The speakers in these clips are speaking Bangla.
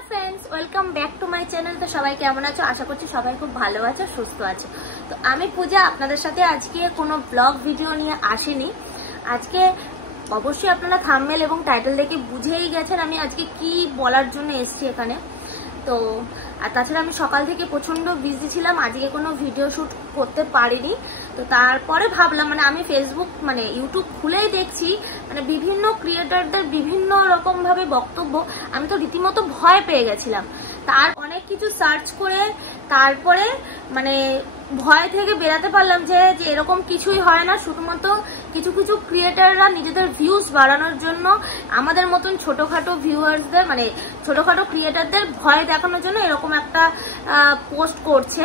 Hello friends welcome back to my channel. तो सबाई केमन आछो? आशा करछि सबाई खूब भालो आछो, सुस्थ आछो। तो आमी पूजा आपनादेर साथे आजके कोनो ब्लग भिडियो निये आसिनी। आजके अवश्य आपनारा थाम्बनेल एबं टाइटल देखे बुझेई गेछेन आमी आजके कि बलार जोन्नो एसेछि एखाने। तो আর তাছাড়া আমি সকাল থেকে প্রচন্ড বিজি ছিলাম, আজকে কোনো ভিডিও শুট করতে পারিনি। তো তারপরে ভাবলাম আমি ফেসবুক ইউটিউব খুলেই দেখছি বিভিন্ন ক্রিয়েটরদের বিভিন্ন রকম ভাবে বক্তব্য, আমি তো রীতিমতো ভয় পেয়ে গেছিলাম। তার অনেক কিছু সার্চ করে তারপরে ভয় থেকে বেরাতে পারলাম যে এরকম কিছুই হয় না। শুধুমাত্র কিছু কিছু ক্রিয়েটররা নিজেদের ভিউজ বাড়ানোর জন্য আমাদের মতন ছোটখাটো ভিউয়ার্সদের ছোটখাটো ক্রিয়েটরদের ভয় দেখানোর জন্য এরকম একটা পোস্ট করছে।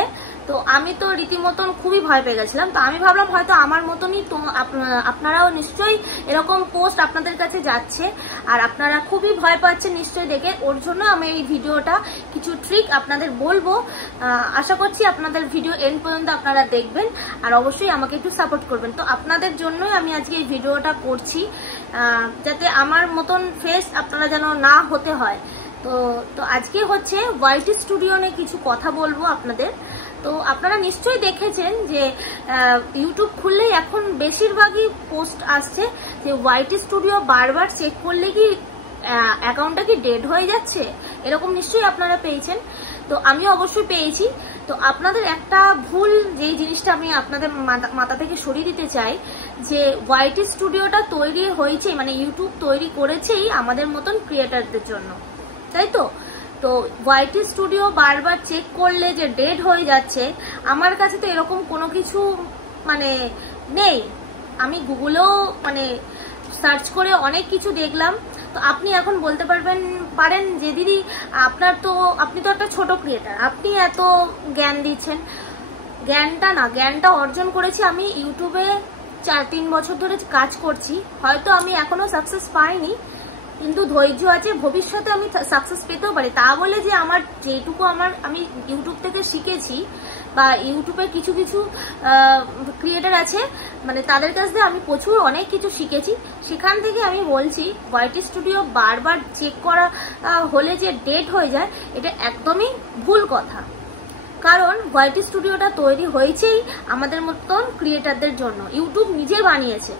তো আমি তো রীতিমতন খুবই ভয় পেয়ে গেছিলাম। তো আমি ভাবলাম হয়তো আমার মতনই তো আপনারাও নিশ্চয়ই এরকম পোস্ট আপনাদের কাছে যাচ্ছে আর আপনারা খুবই ভয় পাচ্ছেন নিশ্চয়ই দেখে। ওর জন্য আমি এই ভিডিওটা কিছু ট্রিক আপনাদের বলবো। আশা করছি আপনাদের ভিডিও এন্ড পর্যন্ত আপনারা দেখবেন আর অবশ্যই আমাকে একটু সাপোর্ট করবেন। তো আপনাদের জন্যই আমি আজকে এই ভিডিওটা করছি, যাতে আমার মতন ফেস আপনারা যেন না হতে হয়। তো আজকে হচ্ছে ওয়াইটি স্টুডিও নিয়ে কিছু কথা বলবো আপনাদের। তো আপনারা নিশ্চয়ই দেখেছেন যে ইউটিউব খুললেই এখন বেশিরভাগই পোস্ট আসছে যে ওয়াইটি স্টুডিও বারবার চেক করলে কি অ্যাকাউন্টটা কি ডেড হয়ে যাচ্ছে, এরকম নিশ্চয়ই আপনারা পেয়েছেন। তো আমিও অবশ্যই পেয়েছি। তো আপনাদের একটা ভুল যে জিনিসটা আমি আপনাদের মাথা থেকে সরিয়ে দিতে চাই যে ওয়াইটি স্টুডিওটা তৈরি হয়েছে ইউটিউব তৈরি করেছেই আমাদের মতন ক্রিয়েটরদের জন্য, তাই তো। তো ওয়াইটি স্টুডিও বারবার চেক করলে যে ডেড হয়ে যাচ্ছে, আমার কাছে তো এরকম কোনো কিছু নেই। আমি গুগলেও সার্চ করে অনেক কিছু দেখলাম। তো আপনি এখন বলতে পারেন যে দিদি আপনি তো একটা ছোট ক্রিয়েটার, আপনি এত জ্ঞান দিচ্ছেন। জ্ঞানটা অর্জন করেছি আমি ইউটিউবে 4-3 বছর ধরে কাজ করছি। হয়তো আমি এখনো সাকসেস পাইনি, কিন্তু ধৈর্য আছে, ভবিষ্যতে আমি সাকসেস পেতেও পারি। তা বলে যে আমার যেটুকু আমি ইউটিউব থেকে শিখেছি বা ইউটিউবে কিছু কিছু ক্রিয়েটর আছে তাদের কাছ থেকে আমি প্রচুর অনেক কিছু শিখেছি। সেখান থেকে আমি বলছি ওয়াইটি স্টুডিও বারবার চেক করা হলে যে ডেট হয়ে যায়, এটা একদমই ভুল কথা। কারণ ওয়াইটি স্টুডিওটা তৈরি হয়েছেই আমাদের মতন ক্রিয়েটারদের জন্য, ইউটিউব নিজে বানিয়েছে।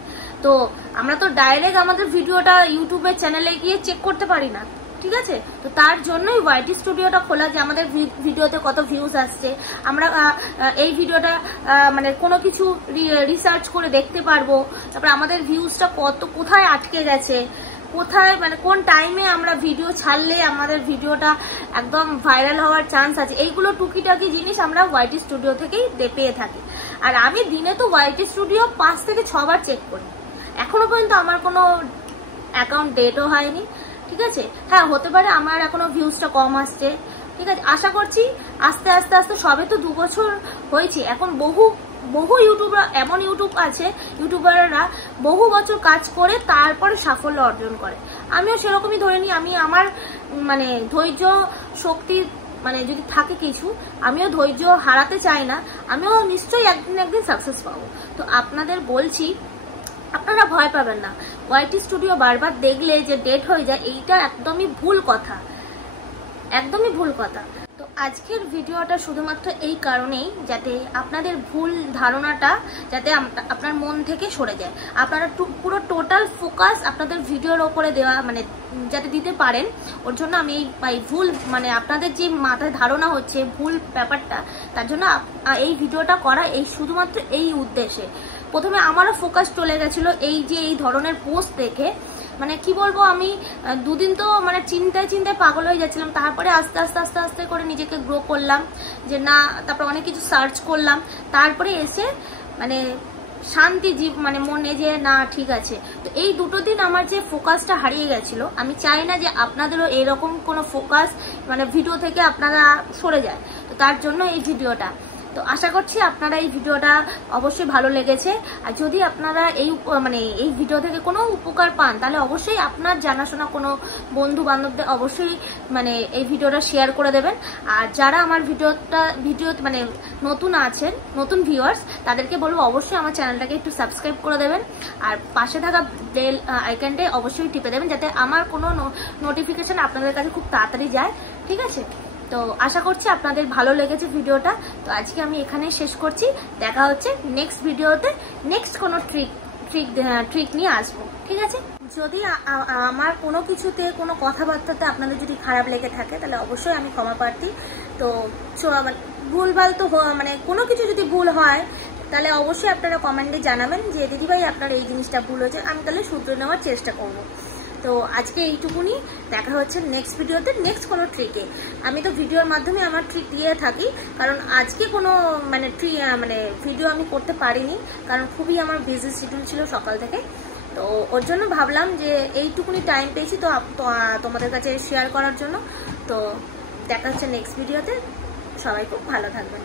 তো আমরা তো ডাইরেক্ট আমাদের ভিডিওটা ইউটিউবের চ্যানেলে গিয়ে চেক করতে পারি না, ঠিক আছে। তো তার জন্যই ওয়াইটি স্টুডিওটা খোলা, যে আমাদের ভিডিওতে কত ভিউজ আসছে, আমরা এই ভিডিওটা কোনো কিছু রিসার্চ করে দেখতে পারবো। তারপর আমাদের ভিউজটা কোথায় আটকে গেছে, কোথায় কোন টাইমে আমরা ভিডিও ছাড়লে আমাদের ভিডিওটা একদম ভাইরাল হওয়ার চান্স আছে, এইগুলো টুকিটাকি জিনিস আমরা ওয়াইটি স্টুডিও থেকেই পেয়ে থাকি। আর আমি দিনে তো ওয়াইটি স্টুডিও 5 থেকে 6 বার চেক করি। এখনো পর্যন্ত আমার কোনো অ্যাকাউন্ট ডেটও হয়নি, ঠিক আছে। হ্যাঁ, হতে পারে আমার এখনো ভিউজটা কম আসছে, ঠিক আছে। আশা করছি আস্তে আস্তে আস্তে, সবে তো 2 বছর হয়েছে, এখন বহু ইউটিউবাররা বহু বছর কাজ করে তারপরে সাফল্য অর্জন করে। আমিও সেরকমই ধরে নিই। আমি আমার ধৈর্য শক্তি যদি থাকে কিছু, আমিও ধৈর্য হারাতে চাই না। আমিও নিশ্চয়ই একদিন সাকসেস পাবো। তো আপনাদের বলছি আপনারা ভয় পাবেন না। ওয়াইটি স্টুডিও বারবার দেখলে যে ডেট হয়ে যায়, এইটা একদমই ভুল কথা, একদমই ভুল কথা। তো আজকের ভিডিওটা শুধুমাত্র এই কারণেই যাতে আপনাদের ভুল ধারণাটা যাতে আপনার মন থেকে সরে যায়, আপনারা পুরো টোটাল ফোকাস আপনাদের ভিডিওর ওপরে দেওয়া যাতে দিতে পারেন। ওর জন্য আমি এই ভুল আপনাদের যে মাথায় ধারণা হচ্ছে ভুল ব্যাপারটা, তার জন্য এই ভিডিওটা করা, এই শুধুমাত্র এই উদ্দেশ্যে। প্রথমে আমারও ফোকাস চলে গেছিল এই ধরনের পোস্ট দেখে, কি বলবো, আমি 2 দিন তো চিন্তায় পাগল হয়ে যাচ্ছিলাম। তারপরে আস্তে আস্তে আস্তে আস্তে করে নিজেকে গ্রো করলাম যে না, তারপর অনেক কিছু সার্চ করলাম, তারপরে এসে শান্তি মনে যে না ঠিক আছে। তো এই 2 দিন আমার যে ফোকাসটা হারিয়ে গেছিল, আমি চাই না যে আপনাদেরও এরকম কোনো ফোকাস ভিডিও থেকে আপনারা সরে যায়। তো তার জন্য এই ভিডিওটা তো আশা করছি আপনারা এই ভিডিওটা অবশ্যই ভালো লেগেছে। আর যদি আপনারা এই ভিডিও থেকে কোনো উপকার পান তাহলে অবশ্যই আপনার জানাশোনা কোনো বন্ধু বান্ধবদের অবশ্যই এই ভিডিওটা শেয়ার করে দেবেন। আর যারা আমার ভিডিও নতুন আছেন, নতুন ভিউয়ার্স, তাদেরকে বলবো অবশ্যই আমার চ্যানেলটাকে একটু সাবস্ক্রাইব করে দেবেন আর পাশে থাকা বেল আইকনটা অবশ্যই টিপে দেবেন যাতে আমার কোনো নোটিফিকেশন আপনাদের কাছে খুব তাড়াতাড়ি যায়। ঠিক আছে? তো আশা করছি আপনাদের ভালো লেগেছে ভিডিওটা। তো আজকে আমি এখানেই শেষ করছি। দেখা হচ্ছে নেক্সট ভিডিওতে, নেক্সট কোনো ট্রিক নিয়ে আসবো। ঠিক আছে? যদি আমার কোনো কিছুতে, কোনো কথাবার্তাতে আপনাদের যদি খারাপ লেগে থাকে তাহলে অবশ্যই আমি ক্ষমা প্রার্থী। তো ভুলভাল তো কোনো কিছু যদি ভুল হয় তাহলে অবশ্যই আপনারা কমেন্টে জানাবেন যে দিদিভাই আপনার এই জিনিসটা ভুল হয়েছে, আমি তাহলে শুধরে নেওয়ার চেষ্টা করব। তো আজকে এইটুকুনি। দেখা হচ্ছে নেক্সট ভিডিওতে, নেক্সট কোনো ট্রিকে। আমি তো ভিডিওর মাধ্যমে আমার ট্রিক দিয়ে থাকি, কারণ আজকে কোনো ভিডিও আমি করতে পারিনি, কারণ খুবই আমার বিজি শিডিউল ছিল সকাল থেকে। তো ওর জন্য ভাবলাম যে এইটুকুনি টাইম পেয়েছি তো তোমাদের কাছে শেয়ার করার জন্য। তো দেখা হচ্ছে নেক্সট ভিডিওতে। সবাই খুব ভালো থাকবেন।